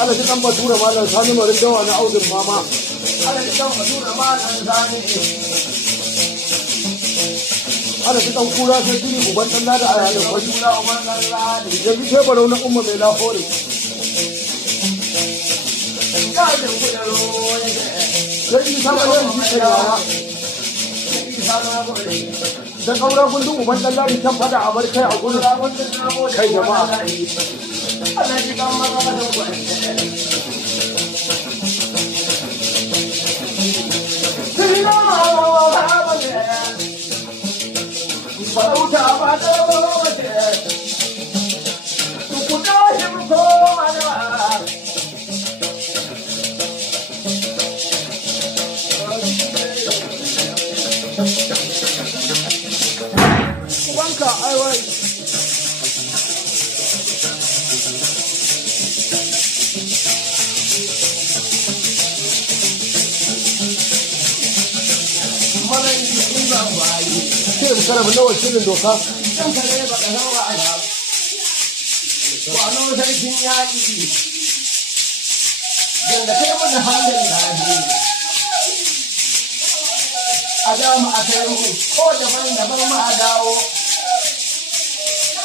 Allah ji kan batura malam sani marin dawa na audin mama. Allah ji kan batura malam sani. Allah ji kan kura sai jini uban dan da ayalin wani. Kura uban dan ladi. Yanzu ke barau na umma mai lahore. Gajin kudaro yake. Sai ji sama yin ji yara. Da kaura gundun uban dan ladi kan fada a bar kai a gurin. Kai jama'a. Allah ji kan magana gwai. Farauta ba da wace, ku tashi mu koma da Wanka aiwai. Sai mu karamin nawa shirin doka. Idan ka ne baka san wa ana. Wano sarkin yaƙi. Yanda kai mana halin lahi. A dama a kai ko daban-daban ma a dawo.